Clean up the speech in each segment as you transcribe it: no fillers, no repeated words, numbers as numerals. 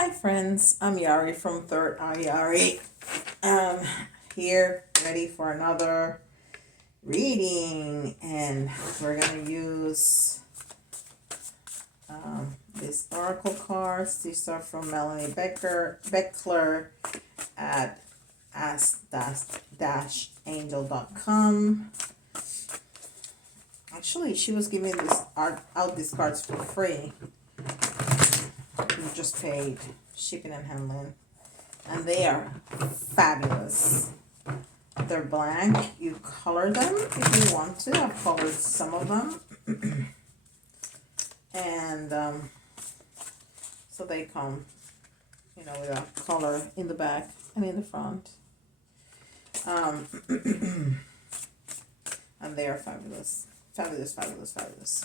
Hi friends, I'm Yari from Third Eye Yari. Here, ready for another reading, and we're gonna use these oracle cards. These are from Melanie Beckler at ask-angel.com. Actually, she was giving out these cards for free. You just paid shipping and handling, and they are fabulous. They're blank. You color them if you want to. I've colored some of them. And so they come, with a color in the back and in the front. And they are fabulous. Fabulous, fabulous, fabulous.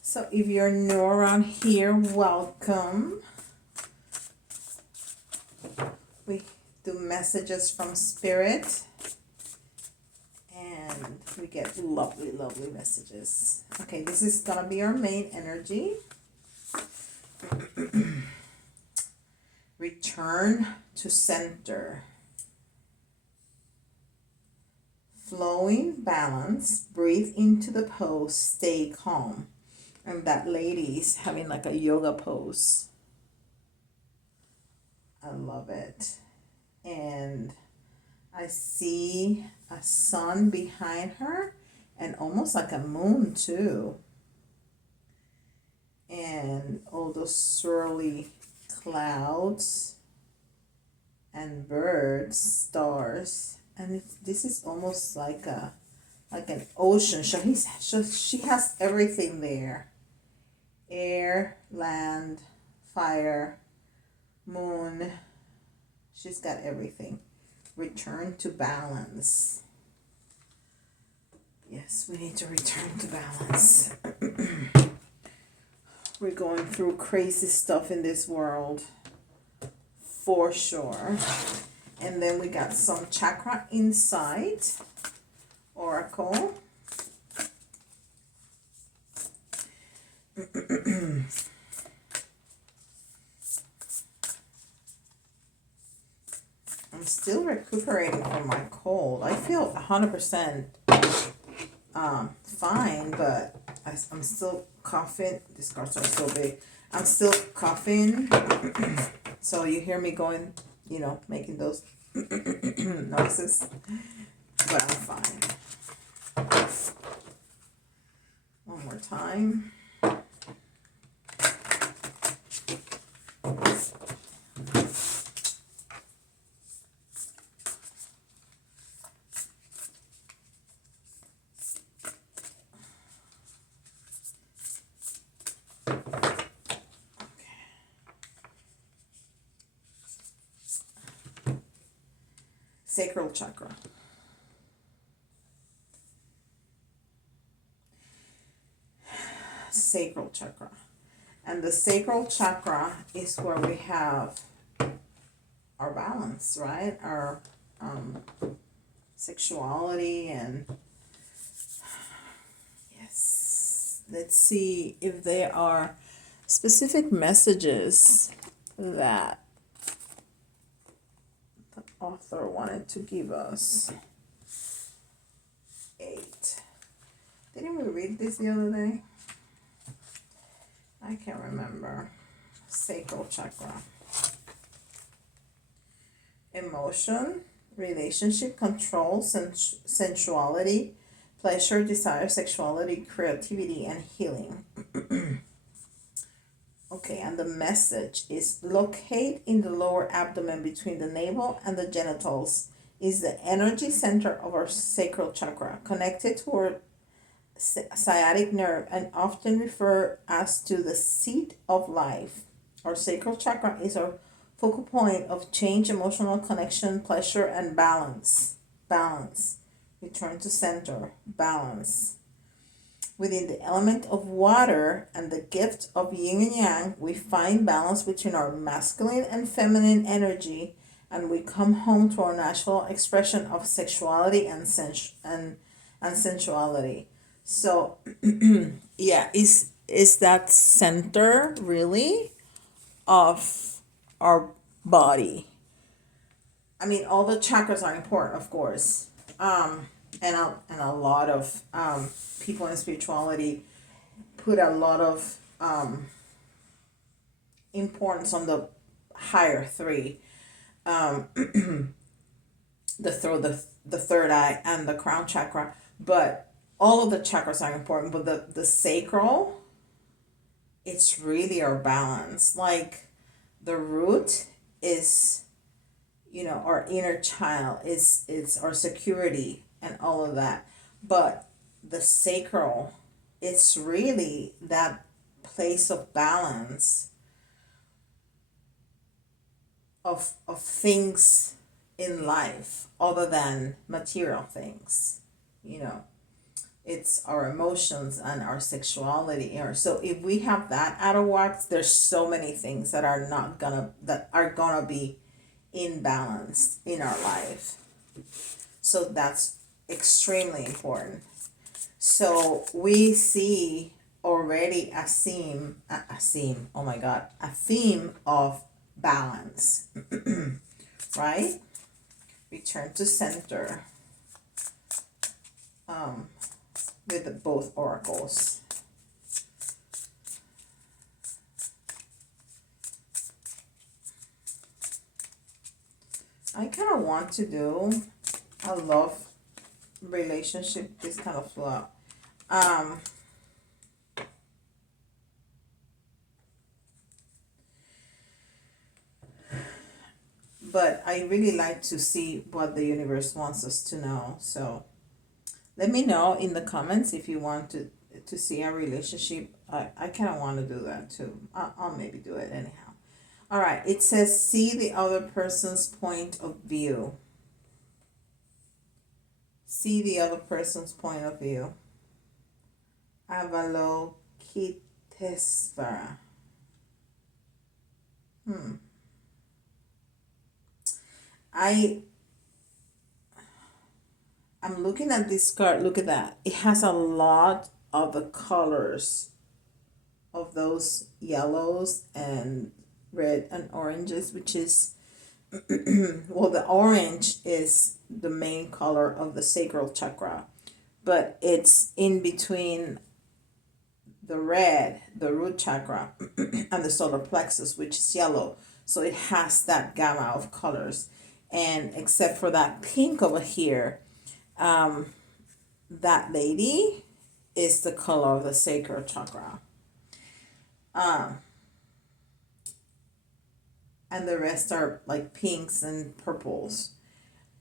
So if you're new around here, welcome. We do messages from spirit, and we get lovely, lovely messages. Okay, this is gonna be our main energy. Return to center. Flowing balance. Breathe into the pose. Stay calm. And that lady's having like a yoga pose. I love it. And I see a sun behind her and almost like a moon too. And all those swirly clouds and birds, stars. And this is almost like an ocean. She has everything there. Air, land, fire, moon. She's got everything. Return to balance. Yes, we need to return to balance. We're going through crazy stuff in this world, for sure. And then we got some chakra insight oracle. I'm still recuperating from my cold. I feel 100% fine, but I'm still coughing. These cards are so big. I'm still coughing. So you hear me going, making those noises. But I'm fine. One more time. Sacral chakra. Sacral chakra. And the sacral chakra is where we have our balance, right? Our sexuality and yes. Let's see if there are specific messages that the author wanted to give us. 8. Didn't we read this the other day? I can't remember. Sacral chakra. Emotion, relationship, control, sensuality, pleasure, desire, sexuality, creativity, and healing. Okay, and the message is locate in the lower abdomen between the navel and the genitals is the energy center of our sacral chakra, connected to our sciatic nerve and often referred as to the seat of life. Our sacral chakra is our focal point of change, emotional connection, pleasure, and balance. Balance. Return to center. Balance. Within the element of water and the gift of yin and yang, we find balance between our masculine and feminine energy, and we come home to our natural expression of sexuality and sensuality. So, yeah, is that center really of our body. I mean, all the chakras are important, of course. And a lot of people in spirituality put a lot of importance on the higher three, the third eye and the crown chakra. But all of the chakras are important. But the sacral, it's really our balance. Like the root is, our inner child, is our security and all of that. But the sacral, it's really that place of balance of things in life other than material things. You know, it's our emotions and our sexuality. Or so if we have that out of whack, there's so many things that are gonna be imbalanced in our life. So that's extremely important. So we see already oh my God, a theme of balance, right? Return to center with both oracles. I kind of want to do a love relationship, this kind of flow. But I really like to see what the universe wants us to know. So let me know in the comments if you want to see a relationship. I kind of want to do that too. I'll maybe do it anyhow. All right. It says, see the other person's point of view. See the other person's point of view. Avalokitesvara. I'm looking at this card. Look at that. It has a lot of the colors of those yellows and red and oranges, which is well, the orange is the main color of the sacral chakra, but it's in between the red, the root chakra, and the solar plexus, which is yellow. So it has that gamma of colors. And except for that pink over here, that lady is the color of the sacral chakra. And the rest are like pinks and purples,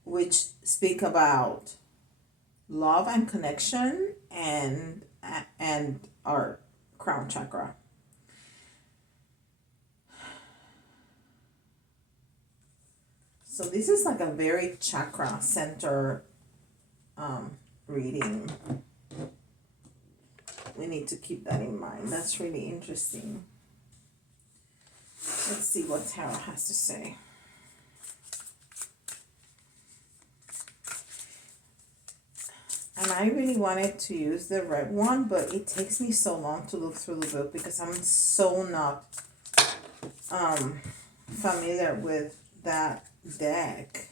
which speak about love and connection and our crown chakra. So this is like a very chakra center reading. We need to keep that in mind. That's really interesting. Let's see what tarot has to say. And I really wanted to use the red one, but it takes me so long to look through the book because I'm so not familiar with that deck.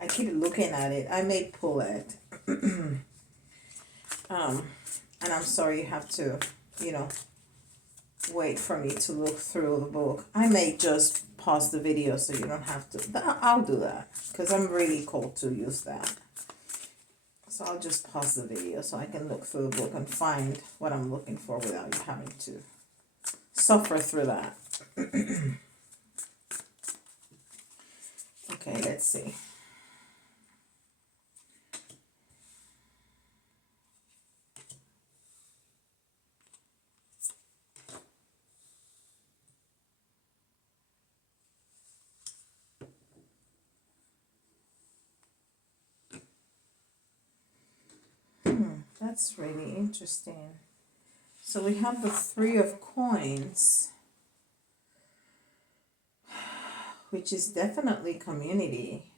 I keep looking at it. I may pull it. And I'm sorry you have to, wait for me to look through the book. I may just pause the video so you don't have to. I'll do that because I'm really called to use that. So I'll just pause the video so I can look through the book and find what I'm looking for without you having to suffer through that. Okay, let's see. That's really interesting. So we have the Three of Coins, which is definitely community.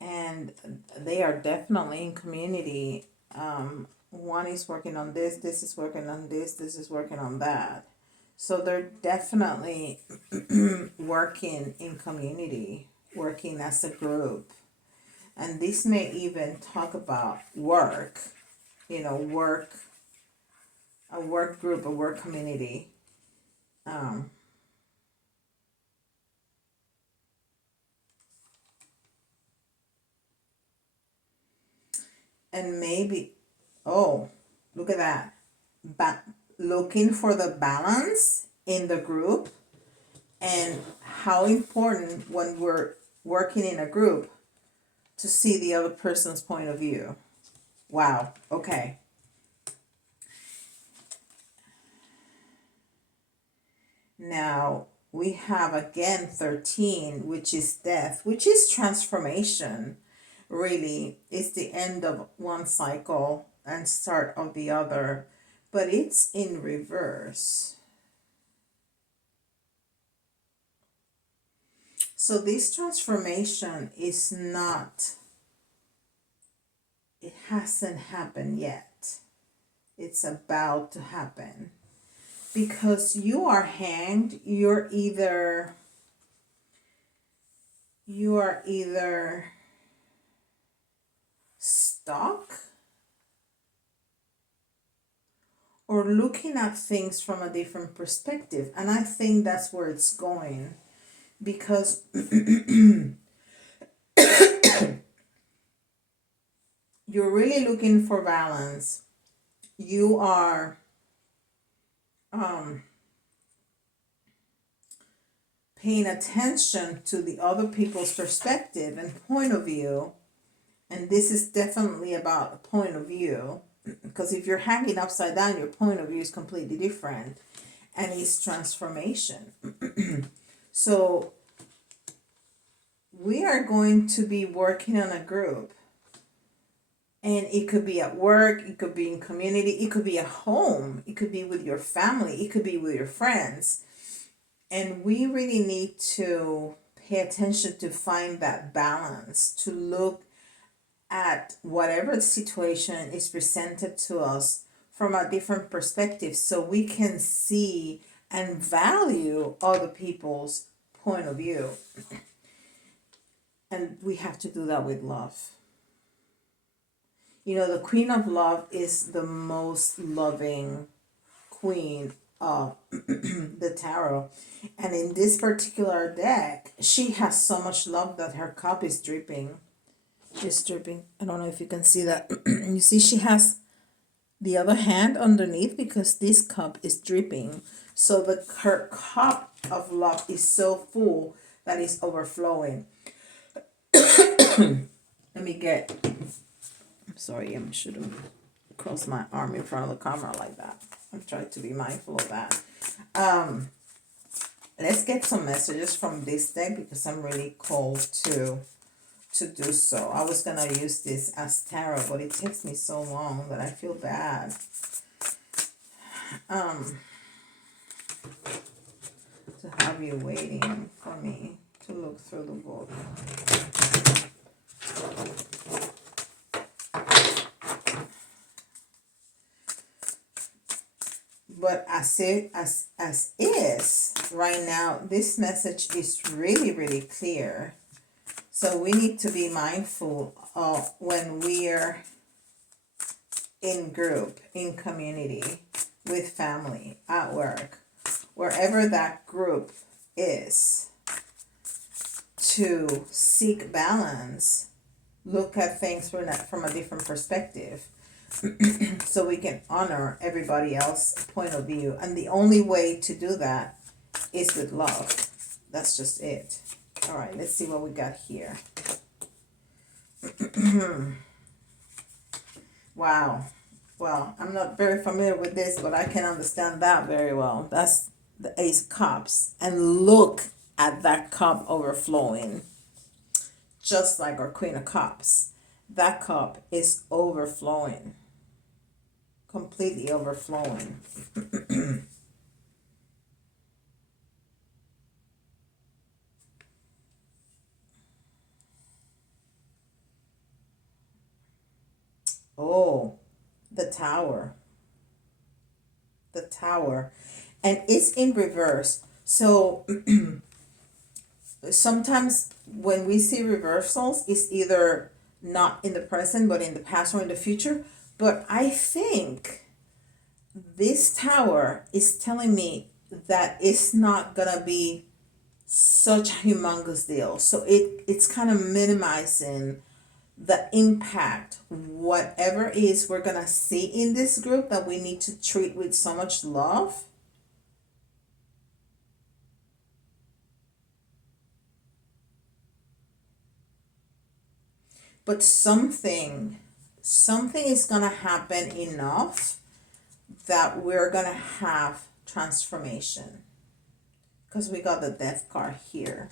And they are definitely in community. One is working on this is working on this is working on that. So they're definitely working in community, working as a group. And this may even talk about work, work, a work group, a work community. Um, and maybe, oh, look at that. Looking for the balance in the group, and how important when we're working in a group to see the other person's point of view. Wow, okay. Now we have again 13, which is death, which is transformation. Really, it's the end of one cycle and start of the other, but it's in reverse. So this transformation is not, it hasn't happened yet. It's about to happen. Because you are hanged, you are either stuck or looking at things from a different perspective. And I think that's where it's going. Because you're really looking for balance. You are paying attention to the other people's perspective and point of view. And this is definitely about a point of view. Because if you're hanging upside down, your point of view is completely different. And it's transformation. So we are going to be working on a group. And it could be at work, it could be in community, it could be at home, it could be with your family, it could be with your friends. And we really need to pay attention to find that balance, to look at whatever situation is presented to us from a different perspective so we can see and value other people's point of view. And we have to do that with love. The Queen of Love is the most loving queen of the tarot. And in this particular deck, she has so much love that her cup is dripping. She's dripping. I don't know if you can see that. You see, she has the other hand underneath because this cup is dripping. So her cup of love is so full that it's overflowing. Let me get... Sorry, I shouldn't cross my arm in front of the camera like that. I'm trying to be mindful of that. Let's get some messages from this deck because I'm really called to do so. I was gonna use this as tarot, but it takes me so long that I feel bad. To have you waiting for me to look through the book. But as is right now, this message is really, really clear. So we need to be mindful of when we're in group, in community, with family, at work, wherever that group is, to seek balance, look at things from a different perspective. So we can honor everybody else's point of view. And the only way to do that is with love. That's just it. All right, let's see what we got here. Wow. Well, I'm not very familiar with this, but I can understand that very well. That's the Ace of Cups. And look at that cup overflowing. Just like our Queen of Cups. That cup is overflowing. Completely overflowing. Oh, the Tower. The Tower. and it's in reverse. So sometimes when we see reversals, it's either not in the present, but in the past or in the future. But I think this tower is telling me that it's not gonna be such a humongous deal. So it's kind of minimizing the impact, whatever is we're gonna see in this group that we need to treat with so much love. But something is gonna happen enough that we're gonna have transformation. Because we got the death card here,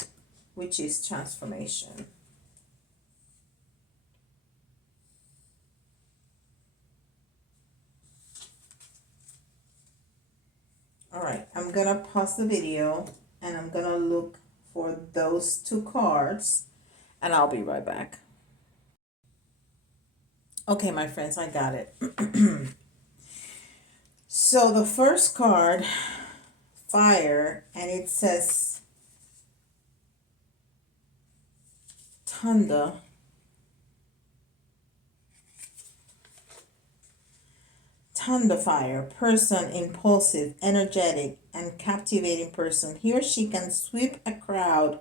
which is transformation. All right, I'm gonna pause the video and I'm gonna look for those two cards and I'll be right back. Okay, my friends, I got it. So the first card, fire, and it says Thunder. Thunder fire, person, impulsive, energetic, and captivating person. He or she can sweep a crowd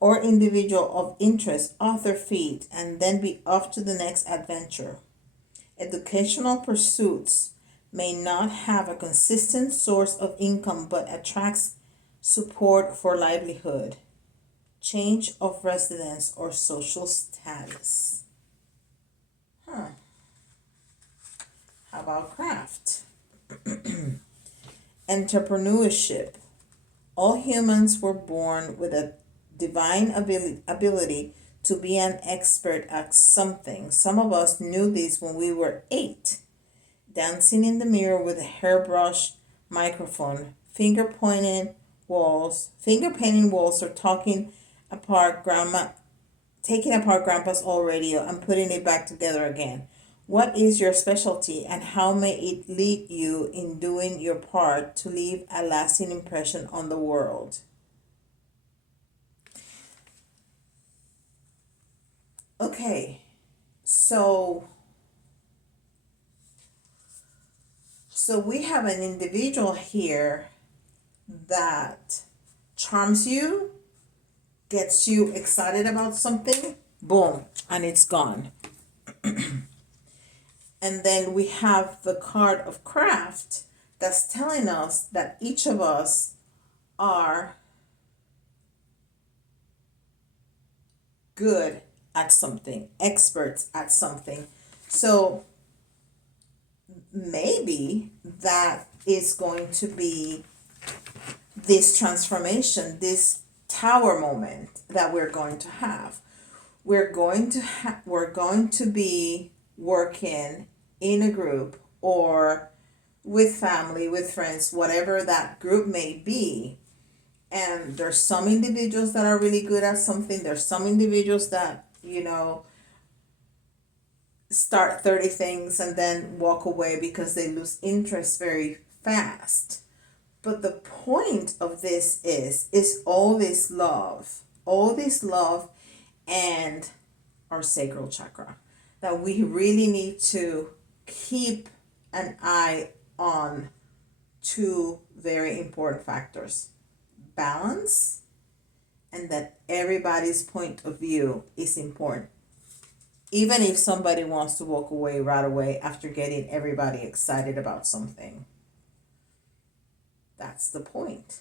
or individual of interest off their feet and then be off to the next adventure. Educational pursuits may not have a consistent source of income but attracts support for livelihood, change of residence, or social status. Huh. How about craft? Entrepreneurship. All humans were born with a divine ability to be an expert at something. Some of us knew this when we were 8. Dancing in the mirror with a hairbrush microphone, finger painting walls, or taking apart grandpa's old radio and putting it back together again. What is your specialty and how may it lead you in doing your part to leave a lasting impression on the world? Okay, so we have an individual here that charms you, gets you excited about something, boom, and it's gone. And then we have the card of craft that's telling us that each of us are good at something, experts at something. So maybe that is going to be this transformation, this tower moment that we're going to have. We're going to be working in a group or with family, with friends, whatever that group may be. And there's some individuals that are really good at something. There's some individuals that, start 30 things and then walk away because they lose interest very fast. But the point of this is all this love and our sacral chakra that we really need to keep an eye on. Two very important factors: balance, and that everybody's point of view is important. Even if somebody wants to walk away right away after getting everybody excited about something. That's the point.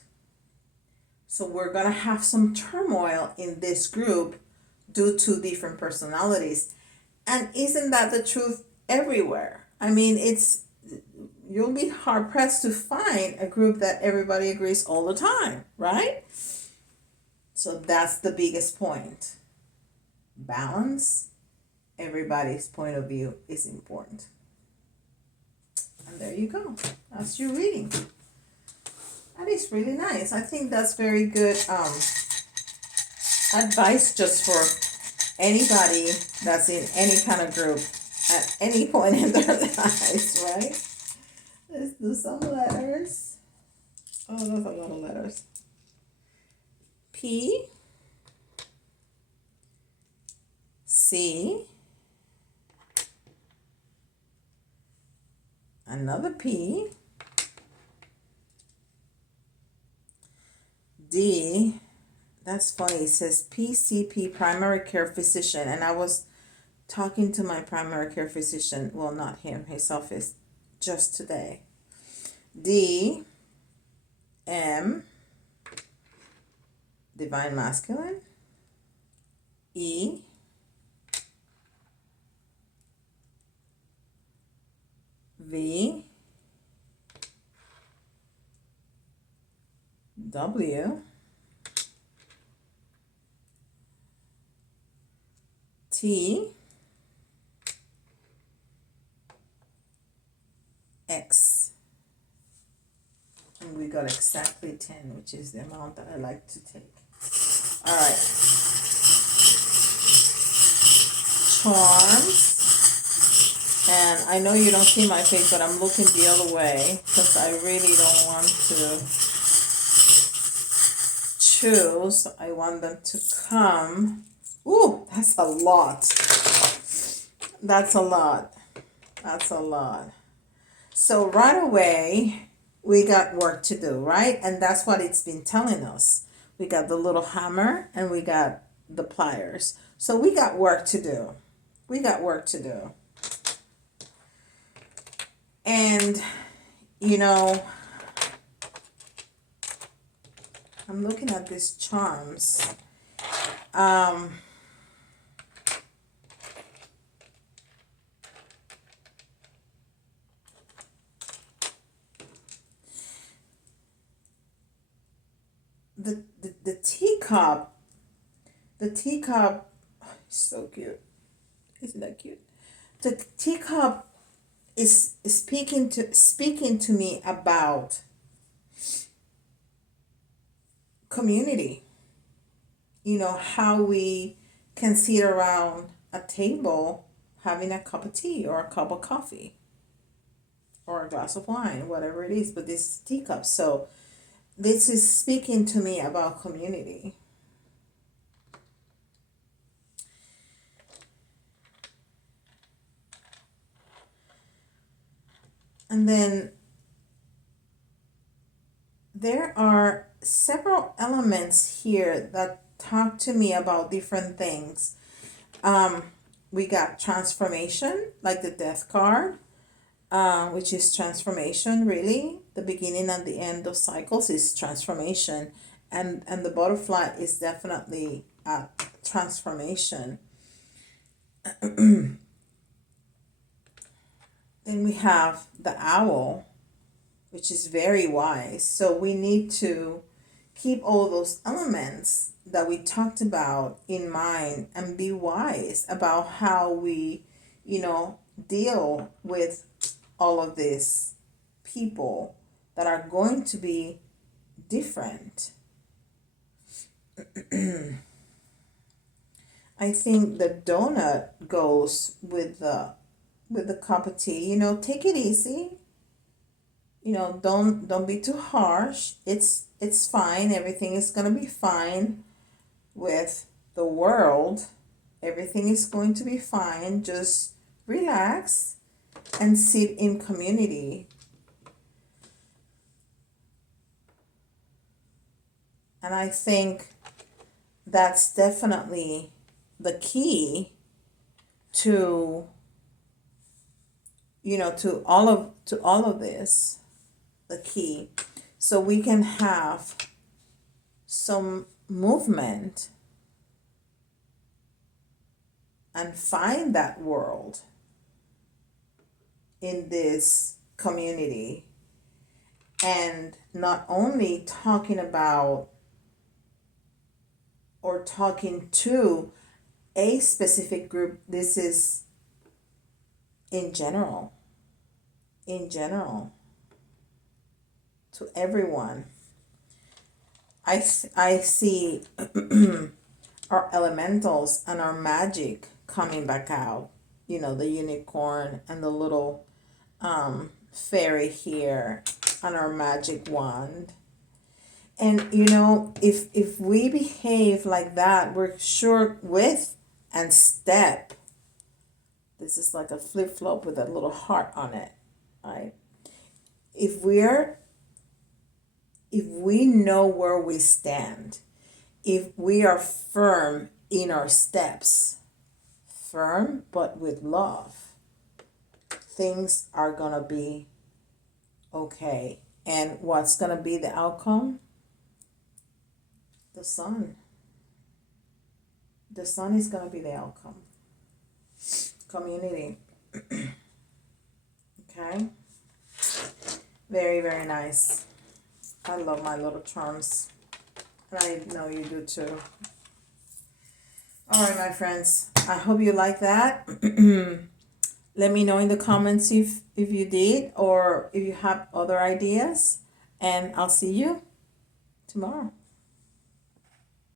So we're going to have some turmoil in this group due to different personalities. And isn't that the truth everywhere? I mean, you'll be hard pressed to find a group that everybody agrees all the time, right? So that's the biggest point. Balance, everybody's point of view is important. And there you go. That's your reading. That is really nice. I think that's very good advice just for anybody that's in any kind of group at any point in their lives, right? Let's do some letters. Oh, that's a lot of letters. P, C, another P, D. That's funny. It says PCP, primary care physician, and I was talking to my primary care physician. Well, not him, his office, just today. D, M, divine masculine. E, V, W, T, X. And we got exactly 10, which is the amount that I like to take. All right. Charms. And I know you don't see my face, but I'm looking the other way because I really don't want to choose. I want them to come. Ooh, that's a lot. That's a lot. That's a lot. So right away, we got work to do, right? And that's what it's been telling us. We got the little hammer and we got the pliers. So we got work to do. We got work to do. And, you know, I'm looking at these charms. The teacup, so cute. Isn't that cute? The teacup is speaking to me about community. You know, how we can sit around a table having a cup of tea or a cup of coffee or a glass of wine, whatever it is, but this teacup. So this is speaking to me about community. And then there are several elements here that talk to me about different things. We got transformation, like the death card, which is transformation, really. The beginning and the end of cycles is transformation. And the butterfly is definitely a transformation. Then we have the owl, which is very wise. So we need to keep all those elements that we talked about in mind and be wise about how we, deal with all of these people that are going to be different. I think the donut goes with the cup of tea. Take it easy. Don't be too harsh. It's fine. Everything is gonna be fine with the world. Everything is going to be fine. Just relax and sit in community. And I think that's definitely the key to to all of this, the key, so we can have some movement and find that world in this community, and not only talking about or talking to a specific group. This is in general to everyone. I see our elementals and our magic coming back out. The unicorn and the little fairy here and our magic wand. And you know, if we behave like that, we're sure with and step. This is like a flip flop with a little heart on it, right? If we're if we know where we stand, if we are firm in our steps, firm but with love, things are gonna be okay. And what's gonna be the outcome? The sun. The sun is gonna be the outcome. Community. Okay. Very, very nice. I love my little charms. And I know you do too. All right, my friends. I hope you like that. Let me know in the comments if you did or if you have other ideas. And I'll see you tomorrow.